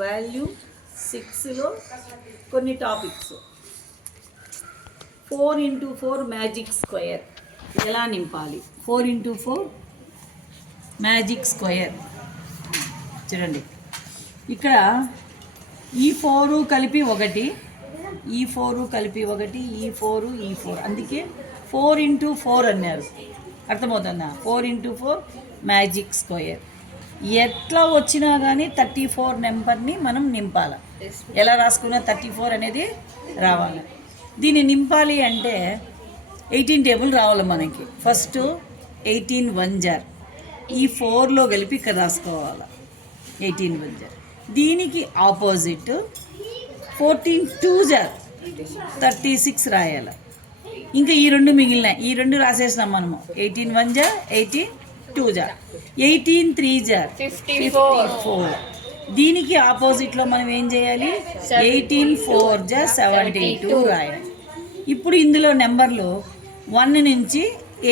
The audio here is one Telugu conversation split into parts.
వాల్యూ 6లో కొన్ని టాపిక్స్. 4x4 మ్యాజిక్ స్క్వేర్ ఎలా నింపాలి? 4x4 మ్యాజిక్ స్క్వేర్ చూడండి. ఇక్కడ ఈ 4 కలిపి 1, ఈ 4 కలిపి 1, ఈ 4 అందుకే 4x4 అన్నారు. అర్థమవుతుందా? 4x4 magic square. ఎట్లా వచ్చినా కానీ 34 నెంబర్ని మనం నింపాలి. ఎలా రాసుకున్నా 34 అనేది రావాలి. దీన్ని నింపాలి అంటే 18 టేబుల్ రావాలి మనకి. ఫస్ట్ 18 1 జార్, ఈ 4లో కలిపి ఇక్కడ రాసుకోవాలి 18 1 జార్. దీనికి ఆపోజిట్ 14 2 జార్ 36 రాయాలి. ఇంకా ఈ రెండు మిగిలినాయి, ఈ రెండు రాసేసినాం మనము. 18 1 జార్, 18 2 జార్, 18 3 జార్ 54. దీనికి ఆపోజిట్లో మనం ఏం చేయాలి? 18 4 జార్ 72 రాయాలి. ఇప్పుడు ఇందులో నెంబర్లు 1 నుంచి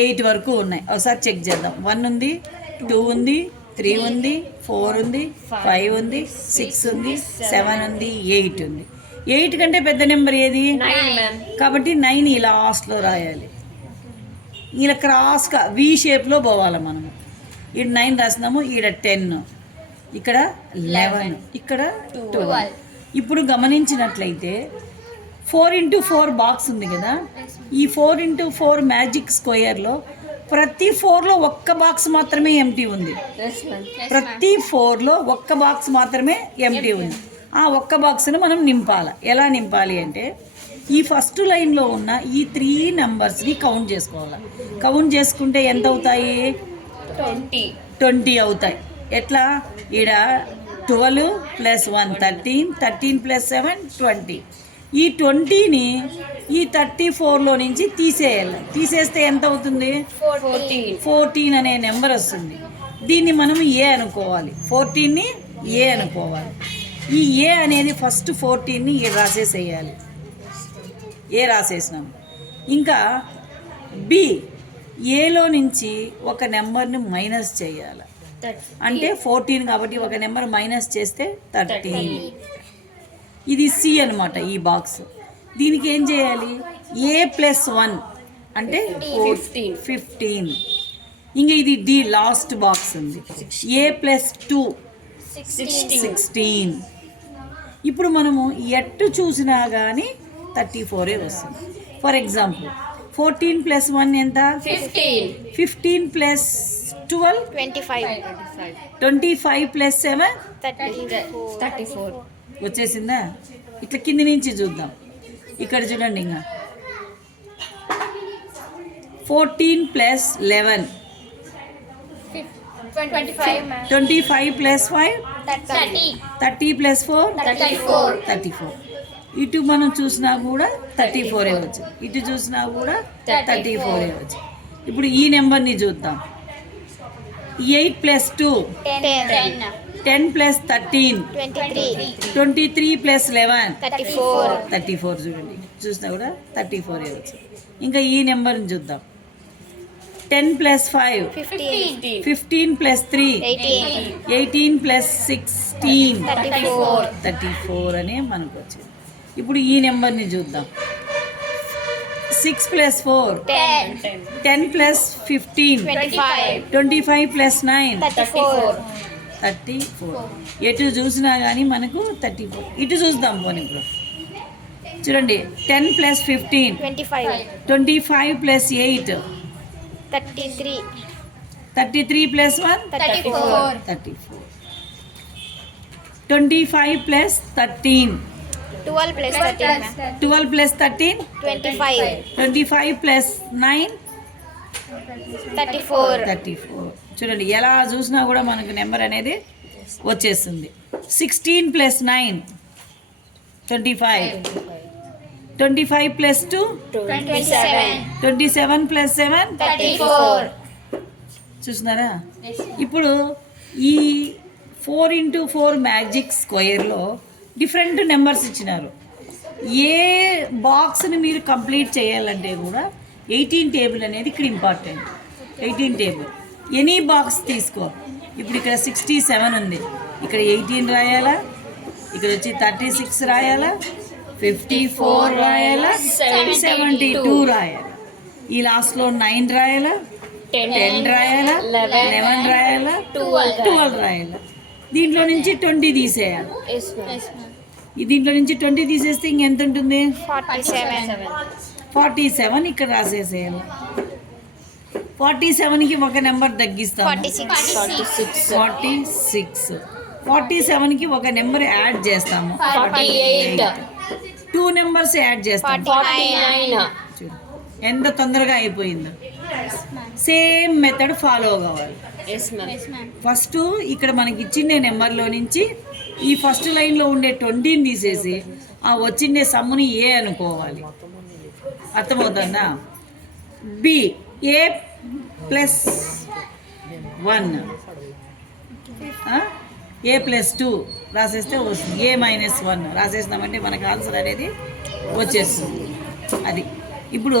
8 వరకు ఉన్నాయి. ఒకసారి చెక్ చేద్దాం. 1 ఉంది, 2 ఉంది, 3 ఉంది, 4 ఉంది, 5 ఉంది, 6 ఉంది, 7 ఉంది, 8 ఉంది. 8 కంటే పెద్ద నెంబర్ ఏది? 9. కాబట్టి 9 ఈ లాస్ట్లో రాయాలి. ఇలా క్రాస్గా వి షేప్లో పోవాలి మనము. ఈడ 9 రాసినాము, ఈడ 10, ఇక్కడ 11, ఇక్కడ 12. ఇప్పుడు గమనించినట్లయితే 4x4 బాక్స్ ఉంది కదా, ఈ 4x4 మ్యాజిక్ స్క్వేర్లో ప్రతి 4లో ఒక్క బాక్స్ మాత్రమే ఎంటీ ఉంది. ప్రతి 4లో ఒక్క బాక్స్ మాత్రమే ఎంటీ ఉంది. ఆ ఒక్క బాక్స్ను మనం నింపాలి. ఎలా నింపాలి అంటే ఈ ఫస్ట్ లైన్లో ఉన్న ఈ 3 నెంబర్స్ని కౌంట్ చేసుకోవాలి. కౌంట్ చేసుకుంటే ఎంత అవుతాయి? 20 అవుతాయి. ఎట్లా? ఈడ 12 + 1 13, 13 + 7 20. ఈ 20ని ఈ 34లో నుంచి తీసేయాలి. తీసేస్తే ఎంత అవుతుంది? 14 అనే నెంబర్ వస్తుంది. దీన్ని మనం ఏ అనుకోవాలి, 14ని ఏ అనుకోవాలి. ఈ ఏ అనేది ఫస్ట్ 14ని ఏ రాసేసేయాలి. ఏ రాసేసినాం. ఇంకా బి, ఏలో నుంచి ఒక నెంబర్ని మైనస్ చేయాలి. అంటే 14 కాబట్టి ఒక నెంబర్ మైనస్ చేస్తే 13. ఇది సి అనమాట ఈ బాక్స్. దీనికి ఏం చేయాలి? ఏ + 1 అంటే 15. ఇంకా ఇది డి లాస్ట్ బాక్స్ ఉంది. ఏ + 2 16. ఇప్పుడు మనము ఎట్టు చూసినా కానీ 34 వస్తుంది. ఫర్ ఎగ్జాంపుల్ 14 + 1 ఎంత? 15 + 12 25 + 7 34 వచ్చేసిందా? ఇట్లా కింది నుంచి చూద్దాం. ఇక్కడ చూడండి. ఇంకా 14 + 11 25 + 5 30 + 4 34. ఇటు మనం చూసినా కూడా 34 వచ్చు, ఇటు చూసినా కూడా 34 వచ్చు. ఇప్పుడు ఈ నెంబర్ని చూద్దాం. 8 + 2 10 + 13 23 + 11 34. చూడండి, చూసినా కూడా 34 వచ్చు. ఇంకా ఈ నెంబర్ని చూద్దాం. 10 + 5 15 + 3 18 + 16 34 అనే మనకు వచ్చింది. ఇప్పుడు ఈ నెంబర్ని చూద్దాం. 6 + 4 10 + 15 25 + 9 34. ఎటు చూసినా కానీ మనకు 34. ఇటు చూద్దాం పోనీ. ఇప్పుడు చూడండి. 10 + 15 25 + 8 33 + 1 34. 25 + 13 12 + 13 25 + 9 34. చూడండి, ఎలా చూసినా కూడా మనకు నెంబర్ అనేది వచ్చేస్తుంది. 16 + 9 25 25 + 2 27 + 7 34. చూస్తున్నారా? ఇప్పుడు ఈ 4x4 మ్యాజిక్ స్క్వేర్లో డిఫరెంట్ నెంబర్స్ ఇచ్చినారు. ఏ బాక్స్ని మీరు కంప్లీట్ చేయాలంటే కూడా 18 టేబుల్ అనేది ఇక్కడ ఇంపార్టెంట్. 18 టేబుల్ ఎనీ బాక్స్ తీసుకో. ఇప్పుడు ఇక్కడ 67 ఉంది, ఇక్కడ 18 రాయాలా, ఇక్కడ వచ్చి 36 రాయాలా, 54 రాయాలా, 72 రాయాలి. ఈ లాస్ట్లో 9 రాయాలా, 10 రాయాలా, 11 రాయాలా, 12 రాయాలా. దీంట్లో నుంచి 20 తీసేయాలి. దీంట్లో నుంచి 20 తీసేస్తే ఇంకెంత ఉంటుంది? 47 ఇక్కడ రాసేసేయాలి. 47కి ఒక నెంబర్ తగ్గిస్తాం, 46. 47కి ఒక నెంబర్ యాడ్ చేస్తాము, 2 నెంబర్స్ యాడ్ చేస్తాము. చూడు ఎంత తొందరగా అయిపోయిందో. సేమ్ మెథడ్ ఫాలో కావాలి. ఫస్ట్ ఇక్కడ మనకి ఇచ్చిండే నెంబర్లో నుంచి ఈ ఫస్ట్ లైన్లో ఉండే 20ని తీసేసి ఆ వచ్చిండే సమ్ముని ఏ అనుకోవాలి. అర్థమవుతుందా? బి ఏ ప్లస్ 1 ఏ ప్లస్ 2 రాసేస్తే వస్తుంది. ఏ -1 రాసేసినామంటే మనకు ఆన్సర్ అనేది వచ్చేస్తుంది. అది ఇప్పుడు